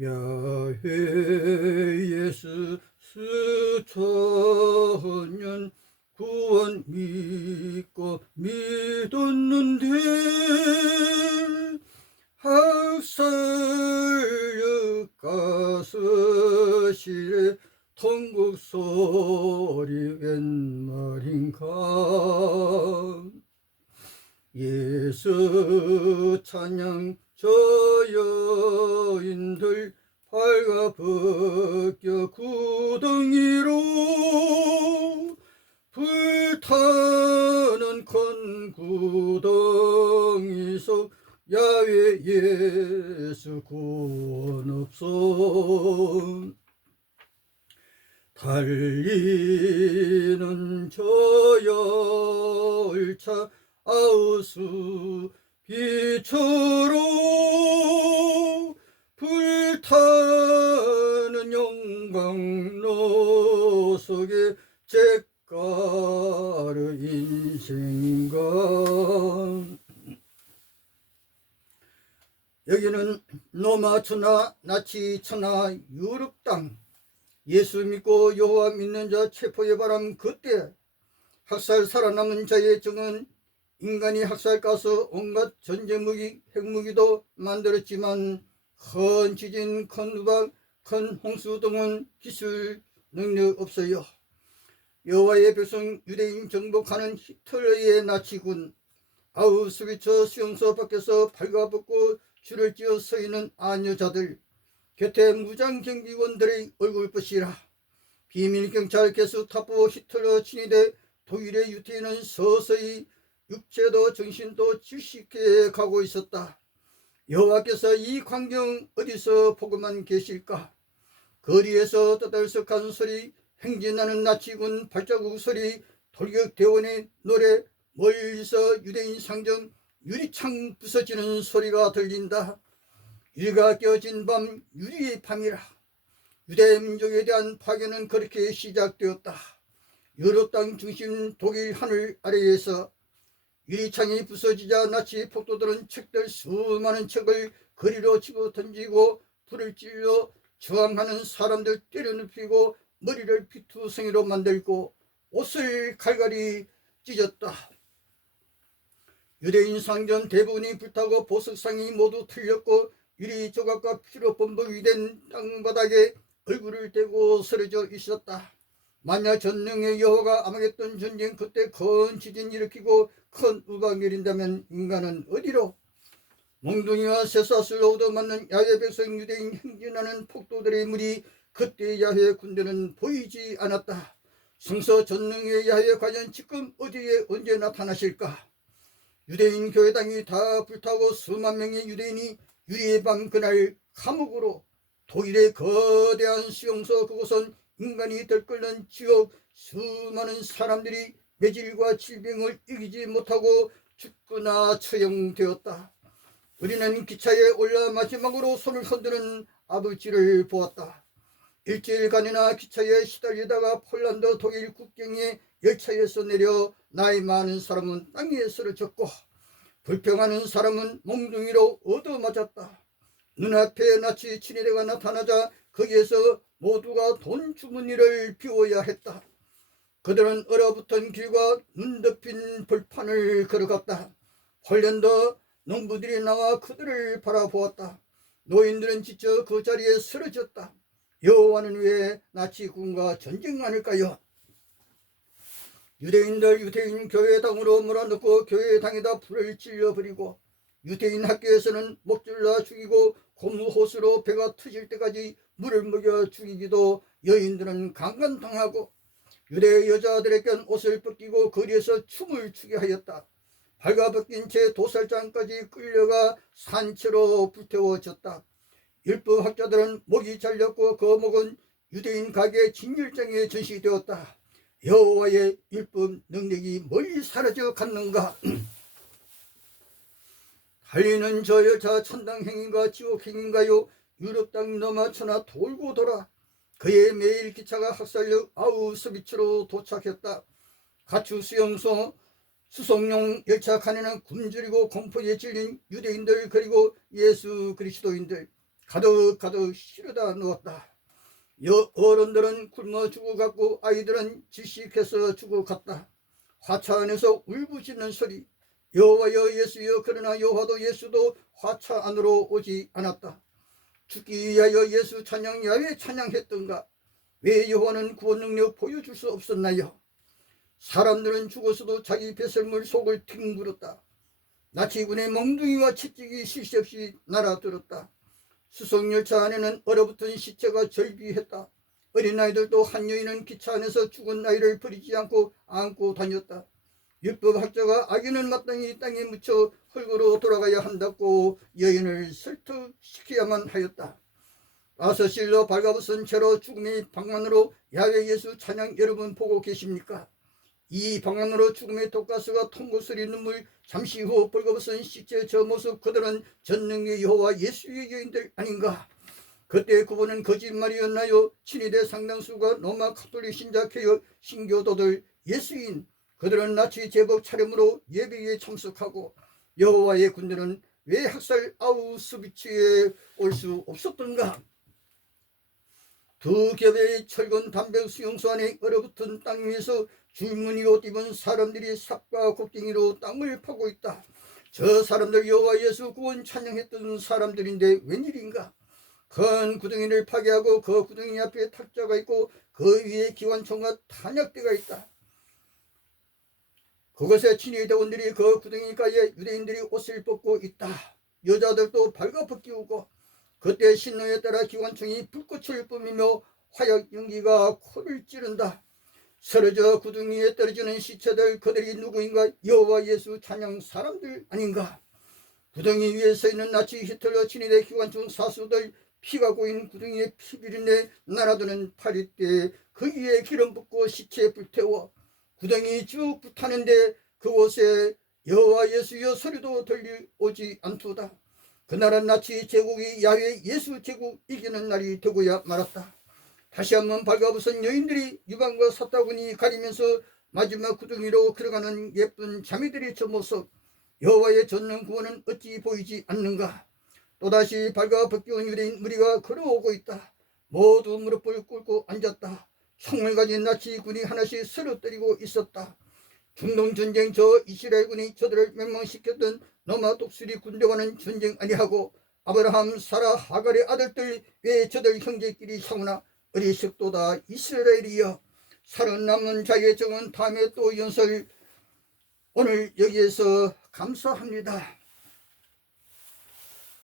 야훼 예수 수천년 구원 믿고 믿었는데 학살역 가서실에 통곡 소리 웬 말인가. 예수 찬양 저 여인들 발가벗겨 구덩이로 불타는 큰 구덩이 속 야훼 예수 구원옵소. 달리는 저 열차 아우수 빛으로 불타는 영광로 속에 잿가루 인생인가. 여기는 로마 천하 나치 천하 유럽 땅. 예수 믿고 여호와 믿는 자 체포의 바람 그때 학살 살아남은 자의 정은 인간이 학살 가서 온갖 전쟁 무기 핵무기도 만들었지만 큰 지진 큰 우박 큰 홍수 등은 기술 능력 없어요. 여호와의 백성 유대인 정복하는 히틀러의 나치군 아우슈비츠 수용소 밖에서 발가벗고 줄을 찌어 서 있는 아녀자들 곁에 무장경비원들의 얼굴빛이라. 비밀경찰 게스타포 히틀러 친위대 독일의 유태인은 서서히 육체도 정신도 질식해 가고 있었다. 여호와께서 이 광경 어디서 보고만 계실까. 거리에서 떠들썩한 소리, 행진하는 나치군 발자국 소리, 돌격대원의 노래, 멀리서 유대인 상점 유리창 부서지는 소리가 들린다. 유리가 깨어진 밤, 유리의 밤이라. 유대 민족에 대한 파괴는 그렇게 시작되었다. 유럽 땅 중심 독일 하늘 아래에서 유리창이 부서지자 나치 폭도들은 책들 수많은 책을 거리로 집어 던지고 불을 찔러 저항하는 사람들 때려눕히고 머리를 피투성이로 만들고 옷을 갈갈이 찢었다. 유대인 상전 대부분이 불타고 보석상이 모두 틀렸고 유리 조각과 피로 범벅이 된 땅바닥에 얼굴을 대고 쓰러져 있었다. 만약 전능의 여호와가 암하겠던 전쟁 그때 큰 지진 일으키고 큰 우박 내린다면 인간은 어디로. 몽둥이와 쇠사슬로 얻어맞는 야훼 백성 유대인 행진하는 폭도들의 무리 그때 야훼 군대는 보이지 않았다. 성서 전능의 야훼 과연 지금 어디에 언제 나타나실까. 유대인 교회당이 다 불타고 수만 명의 유대인이 유리의 밤 그날 감옥으로. 독일의 거대한 수용소 그곳은 인간이 들끓는 지옥. 수많은 사람들이 매질과 질병을 이기지 못하고 죽거나 처형되었다. 우리는 기차에 올라 마지막으로 손을 흔드는 아버지를 보았다. 일주일간이나 기차에 시달리다가 폴란드 독일 국경에 열차에서 내려 나이 많은 사람은 땅에 쓰러졌고 불평하는 사람은 몽둥이로 얻어맞았다. 눈앞에 나치 친위대가 나타나자 거기에서 모두가 돈 주머니를 비워야 했다. 그들은 얼어붙은 길과 눈 덮인 벌판을 걸어갔다. 폴란드 농부들이 나와 그들을 바라보았다. 노인들은 지쳐 그 자리에 쓰러졌다. 여호와는 왜 나치군과 전쟁하는가요? 유대인들 유대인 교회당으로 몰아넣고 교회당에다 불을 질러버리고 유대인 학교에서는 목줄라 죽이고 고무호수로 배가 터질 때까지 물을 먹여 죽이기도 여인들은 강간당하고 유대 여자들에겐 옷을 벗기고 거리에서 춤을 추게 하였다. 발가벗긴 채 도살장까지 끌려가 산채로 불태워졌다. 율법학자들은 목이 잘렸고 그 목은 유대인 가게 진열장에 전시되었다. 여호와의 율법 능력이 멀리 사라져 갔는가. 달리는 저 여자 천당행인가 지옥행인가요. 유럽 땅 너마천하 돌고 돌아 그의 매일 기차가 학살역 아우슈비츠로 도착했다. 가축 수용소 수송용 열차 칸에는 굶주리고 공포에 질린 유대인들 그리고 예수 그리스도인들 가득 실어다 놓았다. 어른들은 굶어 죽어갔고 아이들은 질식해서 죽어갔다. 화차 안에서 울부짖는 소리, 여호와여 예수여. 그러나 여호와도 예수도 화차 안으로 오지 않았다. 죽기 위하여 예수 찬양 야외 찬양했던가? 왜 여호와는 구원 능력 보여줄 수 없었나요? 사람들은 죽어서도 자기 배설물 속을 뒹굴었다. 나치군의 멍둥이와 채찍이 쉴 새 없이 날아들었다. 수송열차 안에는 얼어붙은 시체가 절비했다. 어린아이들도 한 여인은 기차 안에서 죽은 아이를 버리지 않고 안고 다녔다. 율법학자가 아기는 마땅히 땅에 묻혀 흙으로 돌아가야 한다고 여인을 설득시켜야만 하였다. 아서실로 발가벗은 채로 죽음의 방만으로 야훼 예수 찬양 여러분 보고 계십니까? 이 방안으로 죽음의 독가스가 통곡소리 눈물, 잠시 후 벌거벗은 시체 저 모습, 그들은 전능의 여호와 예수의 여인들 아닌가? 그때 그분은 거짓말이었나요? 친위대 상당수가 로마 가톨릭 신자케어 신교도들 예수인, 그들은 나치 제복 차림으로 예배에 참석하고 여호와의 군대는 왜 학살 아우슈비츠에 올 수 없었던가? 두 겹의 철근 담백 수용소 안에 얼어붙은 땅 위에서 줄무늬 옷 입은 사람들이 삽과 곡괭이로 땅을 파고 있다. 저 사람들 여호와 예수 구원 찬양했던 사람들인데 웬일인가? 큰 구덩이를 파괴하고 그 구덩이 앞에 탁자가 있고 그 위에 기관총과 탄약대가 있다. 그것에 친위대원들이 그 구덩이가에 유대인들이 옷을 벗고 있다. 여자들도 발가벗기우고 그때 신호에 따라 기관총이 불꽃을 뿜으며 화약 연기가 코를 찌른다. 쓰러져 구덩이에 떨어지는 시체들, 그들이 누구인가? 여호와 예수 찬양 사람들 아닌가? 구덩이 위에 서 있는 나치 히틀러 친위대 기관총 사수들, 피가 고인 구덩이에 피비린내 날아드는 파리떼, 그 위에 기름 붓고 시체 불태워 구덩이 쭉 불타는데 그곳에 여호와 예수여 소리도 들려오지 않도다. 그날은 나치 제국이 야훼 예수 제국 이기는 날이 되고야 말았다. 다시 한번 발가벗은 여인들이 유방과 사타구니 가리면서 마지막 구덩이로 들어가는 예쁜 자매들의 저 모습, 여호와의 전능 구원은 어찌 보이지 않는가? 또다시 발가벗겨온 유대인 무리가 걸어오고 있다. 모두 무릎을 꿇고 앉았다. 총을 가진 나치군이 하나씩 쓰러뜨리고 있었다. 중동전쟁 저 이스라엘군이 저들을 멸망시켰던 로마 독수리 군대와는 전쟁 아니하고 아브라함 사라 하갈의 아들들 왜 저들 형제끼리 싸우나? 어리석도다 이스라엘이여. 살아남은 자의 정은 다음에 또 연설. 오늘 여기에서 감사합니다.